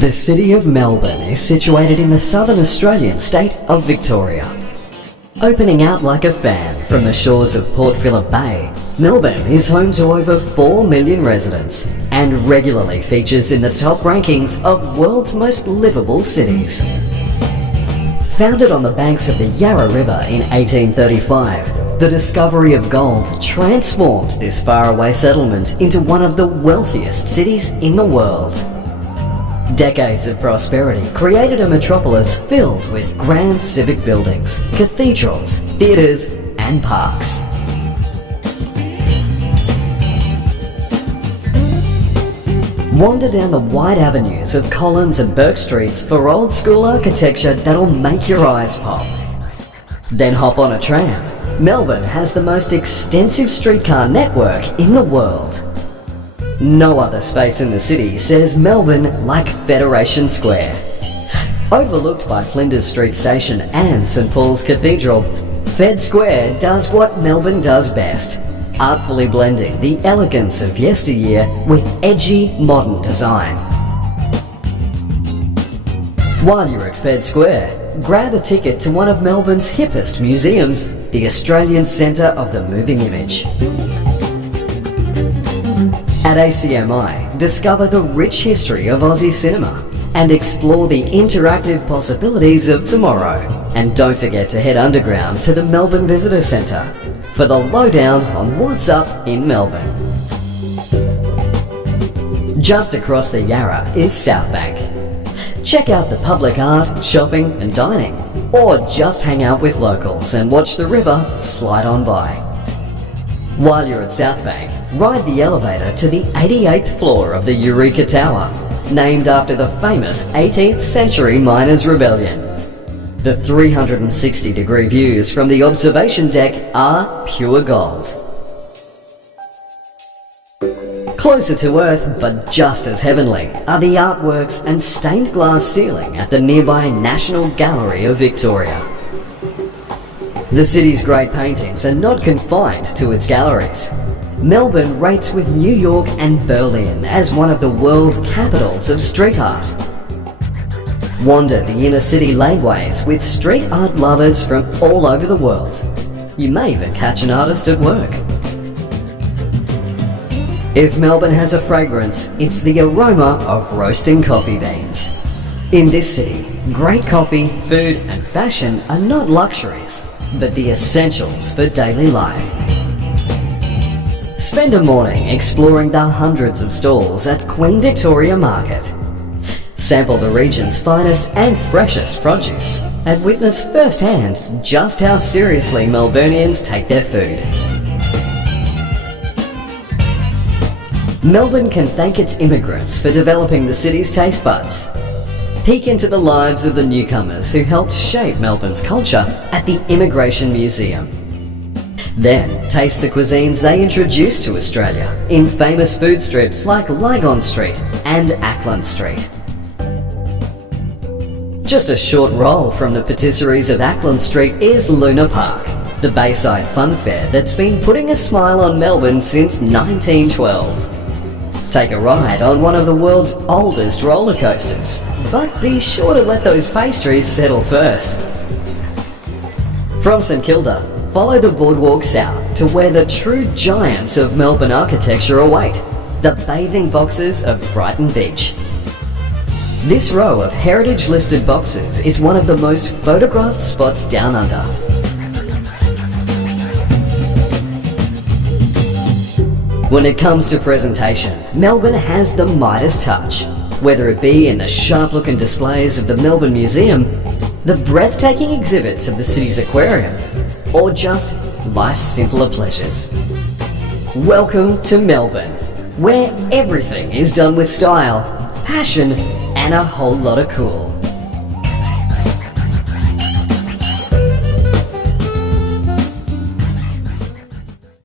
The city of Melbourne is situated in the southern Australian state of Victoria. Opening out like a fan from the shores of Port Phillip Bay, Melbourne is home to over 4 million residents and regularly features in the top rankings of world's most livable cities. Founded on the banks of the Yarra River in 1835, the discovery of gold transformed this faraway settlement into one of the wealthiest cities in the world. Decades of prosperity created a metropolis filled with grand civic buildings, cathedrals, theatres and parks. Wander down the wide avenues of Collins and Burke Streets for old school architecture that'll make your eyes pop. Then hop on a tram. Melbourne has the most extensive streetcar network in the world. No other space in the city says Melbourne like Federation Square. Overlooked by Flinders Street Station and St Paul's Cathedral, Fed Square does what Melbourne does best, artfully blending the elegance of yesteryear with edgy modern design. While you're at Fed Square, grab a ticket to one of Melbourne's hippest museums, the Australian Centre of the Moving Image. At ACMI, discover the rich history of Aussie cinema and explore the interactive possibilities of tomorrow. And don't forget to head underground to the Melbourne Visitor Centre for the lowdown on what's up in Melbourne. Just across the Yarra is South Bank. Check out the public art, shopping and dining, or just hang out with locals and watch the river slide on by. While you're at South Bank, ride the elevator to the 88th floor of the Eureka Tower, named after the famous 18th century miners' rebellion. The 360-degree views from the observation deck are pure gold. Closer to Earth, but just as heavenly, are the artworks and stained glass ceiling at the nearby National Gallery of Victoria. The city's great paintings are not confined to its galleries. Melbourne rates with New York and Berlin as one of the world's capitals of street art. Wander the inner city laneways with street art lovers from all over the world. You may even catch an artist at work. If Melbourne has a fragrance, it's the aroma of roasting coffee beans. In this city, great coffee, food and fashion are not luxuries, but the essentials for daily life. Spend a morning exploring the hundreds of stalls at Queen Victoria Market. Sample the region's finest and freshest produce and witness firsthand just how seriously Melburnians take their food. Melbourne can thank its immigrants for developing the city's taste buds. Peek into the lives of the newcomers who helped shape Melbourne's culture at the Immigration Museum. Then taste the cuisines they introduced to Australia in famous food strips like Lygon Street and Ackland Street. Just a short roll from the patisseries of Ackland Street is Luna Park, the Bayside fun fair that's been putting a smile on Melbourne since 1912. Take a ride on one of the world's oldest roller coasters, but be sure to let those pastries settle first. From St Kilda, follow the boardwalk south to where the true giants of Melbourne architecture await, the bathing boxes of Brighton Beach. This row of heritage-listed boxes is one of the most photographed spots down under. When it comes to presentation, Melbourne has the Midas touch. Whether it be in the sharp-looking displays of the Melbourne Museum, the breathtaking exhibits of the city's aquarium, or just life's simpler pleasures. Welcome to Melbourne, where everything is done with style, passion, and a whole lot of cool.